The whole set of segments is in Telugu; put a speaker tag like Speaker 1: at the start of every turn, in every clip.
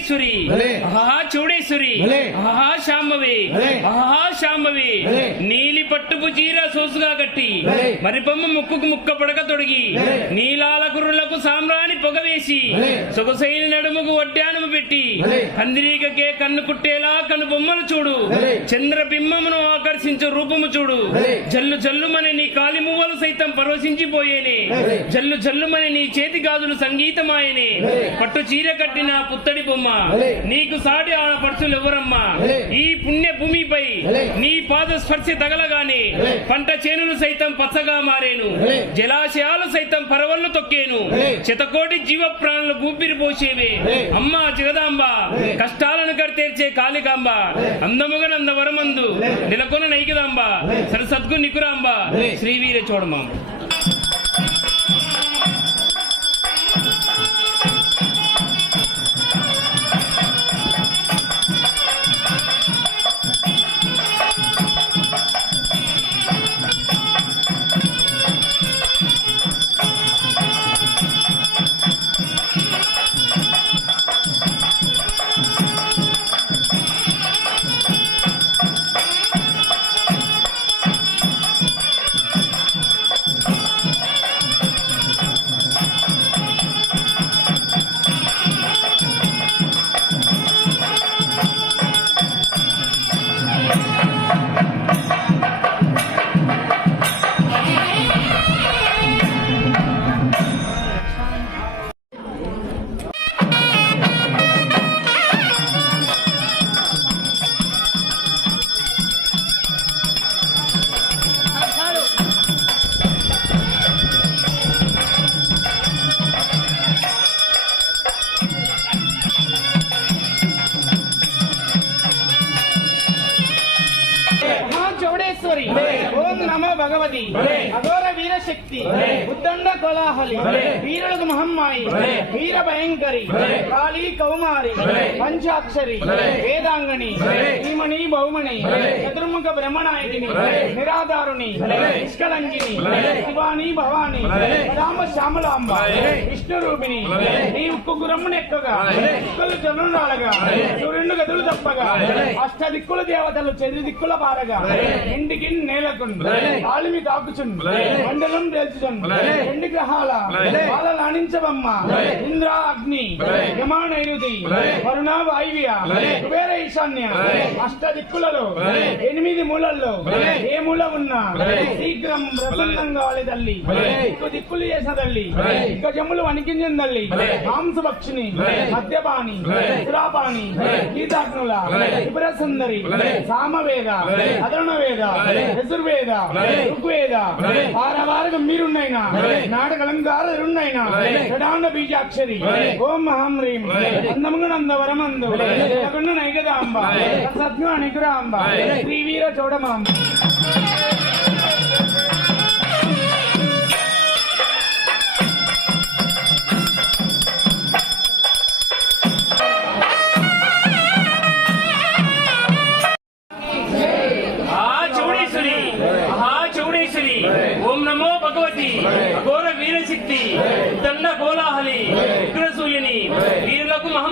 Speaker 1: चूड़ेश्वरी
Speaker 2: हा
Speaker 1: चूड़ेश्वरी हा
Speaker 2: श्यामी
Speaker 1: हा శాంభవి. నీలి పట్టుపు చీర సోసుగా కట్టి. మరిపమ్మ ముక్కుకు ముక్క పడక తొడిగి. నీలాల కుర్రులకు సామ్రాణి పొగ వేసి
Speaker 2: భలే.
Speaker 1: సొగసైన నడుముకు వడ్డానము పెట్టి. కందిరీకకే కన్ను కుట్టేలా కన్ను బొమ్మలు చూడు. చంద్రబింబమును ఆకర్షించు రూపము చూడు. జల్లు జల్లుమని నీ కాలి మువ్వలు సైతం పరవశించిపోయేనే. జల్లు జల్లుమని నీ చేతి గాజులు సంగీతమాయనే. పట్టు చీర కట్టిన పుత్తడి బొమ్మ. నీకు సాటి ఆడపడుచులు ఎవరమ్మా. ఈ పుణ్య భూమిపై. నీ పాద స్పర్శ తగలగానే. పంట చేనులు సైతం పచ్చగా మారేను. జలాశయాలు సైతం పరవళ్ళు తొక్కేను. శతకోటి జీవ ప్రాణులు ఊపిరి పోసేవే. అమ్మ జగదాంబ. కష్టాలను కడితేర్చే కాళికాంబ అందముగా నందవరమందు నెలకొన నైకదాంబ సరసద్గు నికురాంబ. శ్రీవీర చూడమాంబ
Speaker 3: కోలాహలి వీరులకు మహమ్మాయి. వీర భయంకరి కాళీ కౌమారి. పంచాక్షరి. వేదాంగని. శ్రీమణి బహుమణి. చతుర్ముఖ బ్రహ్మనాయకిని. నిరాధారుని. నిష్కలంకిని. శివాని భవాని. రామ శ్యామలాంబ. విష్ణు రూపిణి నీ ఉక్కు గురమ్మును ఎక్కగా దిక్కులు జనురాలగా సూర్యుడు గదులు తప్పగా. అష్ట దిక్కుల దేవతలు చెది దిక్కుల పారగా. ఇంటికి నేలకున్ ఆలిమి కాకుచున్ మండలం తేల్చుచున్ రెండు గ్రహాల బాల. లాణించబమ్మ ఇంద్ర అగ్ని యమా నైరుతి వరుణ వాయువ్య కుబేర ఈశాన్య అష్ట దిక్కులలో ఎనిమిది మూలల్లో ఏ మూల ఉన్నా శీఘ్రం ప్రసన్నం కావాలి తల్లి దిక్కు దిక్కులు చేసిన తల్లి ఇక జమ్ములు వణికించిన తల్లి మాంసభక్షిని మద్యపాని సురాపాని గీతాగ్నుల త్రిపుర సుందరి సామవేద అదరణ వేద యజుర్వేద ఋగ్వేద వారవార గంభీరున్నైనా నాటకలంకార రున్నైనా షడాండ బీజాక్షరి. ఓం మహాం హ్రీం అందముగా నందవరమందు జగన్ను నైగదాంబ. సద్గు అనికురాంబ శ్రీవీర చౌడమాంబ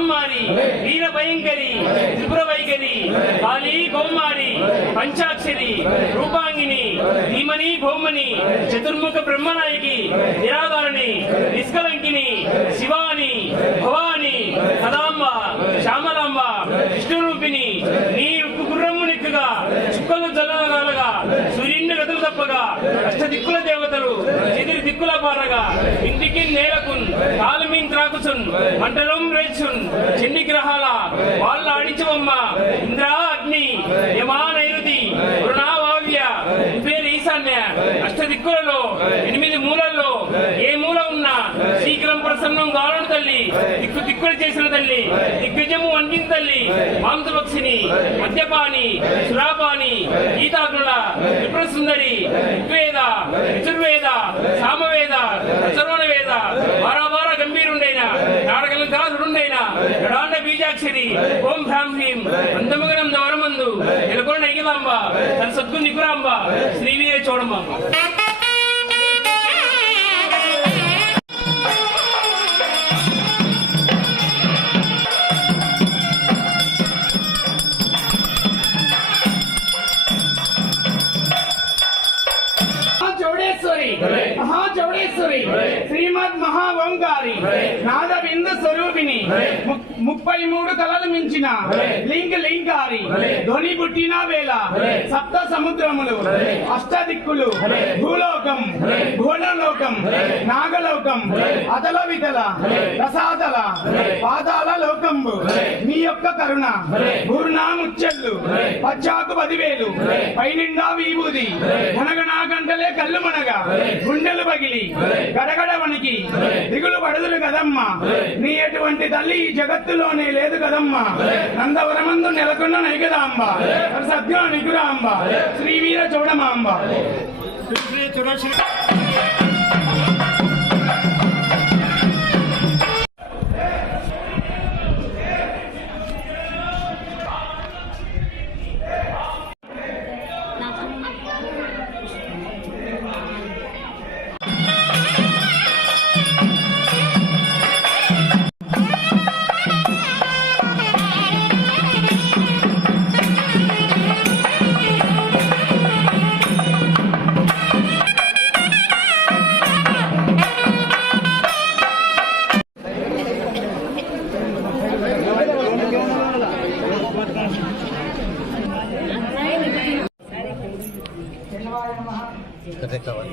Speaker 1: మహమ్మారి వీర భయంకరి త్రిపుర వైఖరి కాళీ కౌమారి పంచాక్షరి రూపాంగిని ధీమని భౌమని చతుర్ముఖ బ్రహ్మనాయకి నిరాధారణి నిష్కలంకిని శివాని భవాని కదాంబ శ్యామలాంబ విష్ణురూపిణి నీ గుర్రము నిక్కుగా చుక్కలు జల్లగాలగా సూర్యుని గదులు తప్పగా అష్ట దిక్కుల దేవతలు ఎదిరి దిక్కుల పారగా ఇంటికి నేలకున్ కాలమీన్ త్రాకుచున్ మంటలం రేచున్ చెండి గ్రహాల వాళ్ళ అడిచవమ్మ ఇంద్రా అగ్ని యమా నైరుతి వరుణా వావ్య ఈశాన్య అష్ట దిక్కులలో ఎనిమిది మూలల్లో ఏ మూల ఉన్నా శీఘ్రం ప్రసన్నం గాలను తల్లి దిక్కు దిక్కులు చేసిన తల్లి దిగ్గజము వండిన తల్లి మాంసభక్షిని మద్యపాని సురాపాని గీతాగ్నుల విప్రసుందరి సుందరి బీజాక్షరి ఓం భ్రాం హ్రీం. అందమగనం దవరమందు నెలకొండ నైగిలాంబ. తన సద్గు నికురాంబ శ్రీవీర చోడమాంబ. మహాచౌడేశ్వరి శ్రీమద్ మహావంగారి నాద బింద స్వరూపిణి.
Speaker 4: ముప్పై మూడు తలలు మించిన లింగ లింగారి. ధ్వని పుట్టిన వేళ సప్త సముద్రములు. అష్ట దిక్కులు భూలోకం. భూలోకం నాగలోకం. అదల విదల ప్రసాదల పాదాల లోకం మీ యొక్క కరుణ. భూర్ణాముచ్చు పచ్చాకు పదివేలు. పైనిండా వీబూది గణగణ గంటలే కళ్ళు మనగా గుండెలు పగిలి. గడగడ వణికి. దిగులు పడదులు కదమ్మా. నీ ఎటువంటి తల్లి ఈ జగత్తులోనే లేదు కదమ్మా. నందవరమందు నెలకొన్న నైకదాంబ. సద్యో నిగురాంబ శ్రీ দেখতে পারেন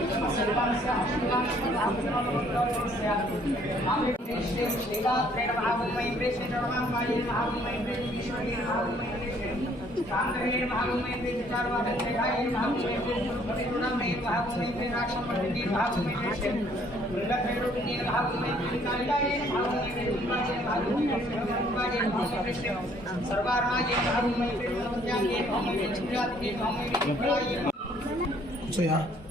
Speaker 4: कांग्रेड भागों में भी विचारवाद है भागों में भी परिणा में भागों में भी राक्षस मंडी भागों में भी मृगखेड़ों के भागों में भी कालिका ये भागों में भी बाजे भागों में भी बाजे भागों में भी सर्वार्मा ये भागों में भी ज्ञान ये भागों में भी जात ये भागों में भी ये तो यहाँ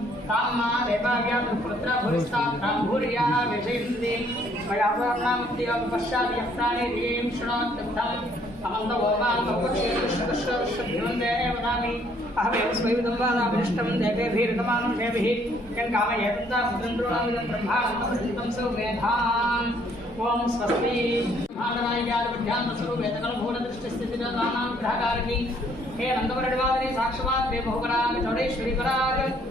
Speaker 4: అమంత ఓమాంతపురుషేషుష్యభివందేవదామి అహమేవ స్వైవిదం వాదాభిష్టం దేవేభిర్గమానం దేవిః యం కామయేతంతా సుతంద్రోణమిదం బ్రహ్మానందం సౌమేధాం ఓం స్వస్తి స్థితిదానాగ్రహకారకి హే నందవరడివాదిని సాక్షవాత్ రే బహుపరాగ్ చౌడేశ్వరి పరాగ్ యజుర్వేద ప్రియ యజుర్వేదోధారయ ఓం విషయత్వస్యత్త వాయుమస్థో వాయుమస్థదేవో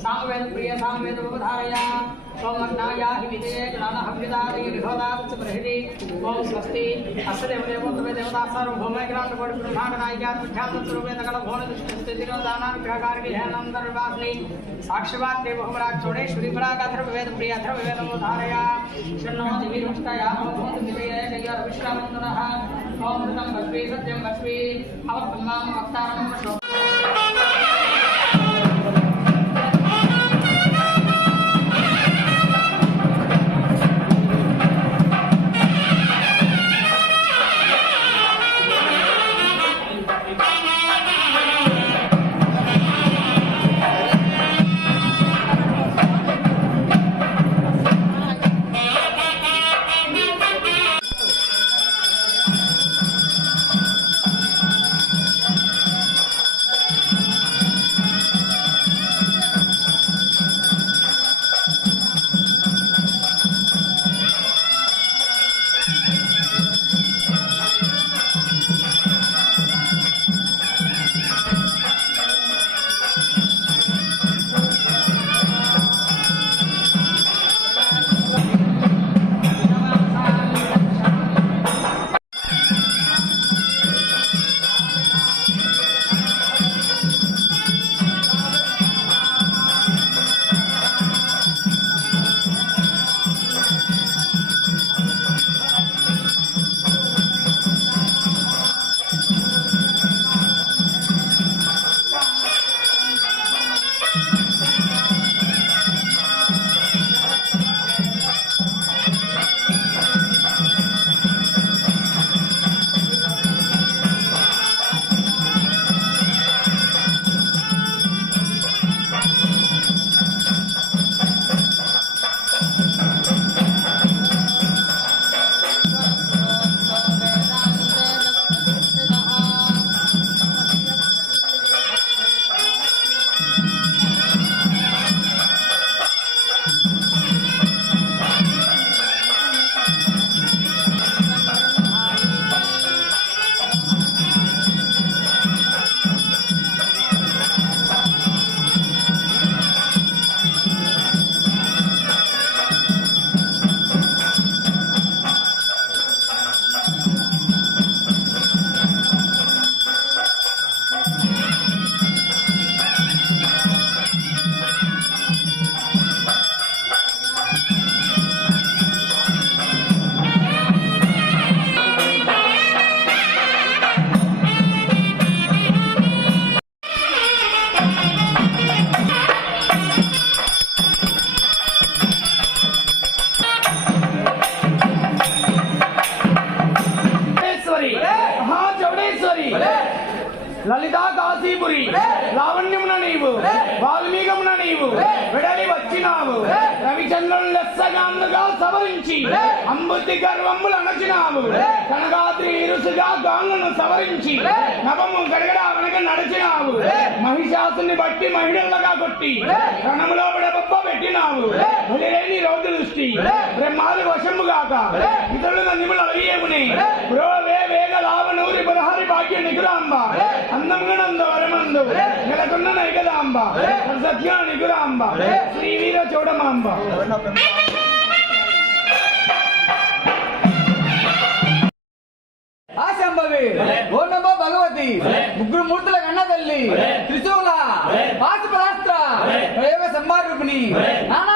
Speaker 4: सामवेद प्रिय सामवेद उपधारया हि ज्ञान ओम स्वस्ति। देवता है नंदर वासनी देव हमरा छोड़े श्री वेद प्रिय अथर्व
Speaker 3: वेद उपधारया शरणो देवी रुष्टया ओम भूत विजये जय विश्वामंत्रः ओम मृतम सत्यम भस्मी वक्तारम గర్వములు అణచినావు కనగాద్రి ఇరుసుగా గాంగును సవరించి నవము గడగడ వెనక నడిచినావు మహిషాసుని బట్టి మహిళలుగా కొట్టి రణములో విడబొబ్బ పెట్టినావు బలిరేని రౌద్ర దృష్టి. బ్రహ్మాది వశము గాక. ఇతరుల నిములు అలగేముని బ్రో వే వేగ లావనూరి బరహరి భాగ్య నిగురాంబ. అందముగనంద వరమందు. నెలకొన్న నైగదాంబ సత్య నిగురాంబ. శ్రీ వీర చౌడమాంబ.
Speaker 5: ముగ్గురు మూర్తుల కన్న తల్లి. త్రిశూల. పాశుపరాస్త్ర. ప్రయోగ సంహారూపిణి నానా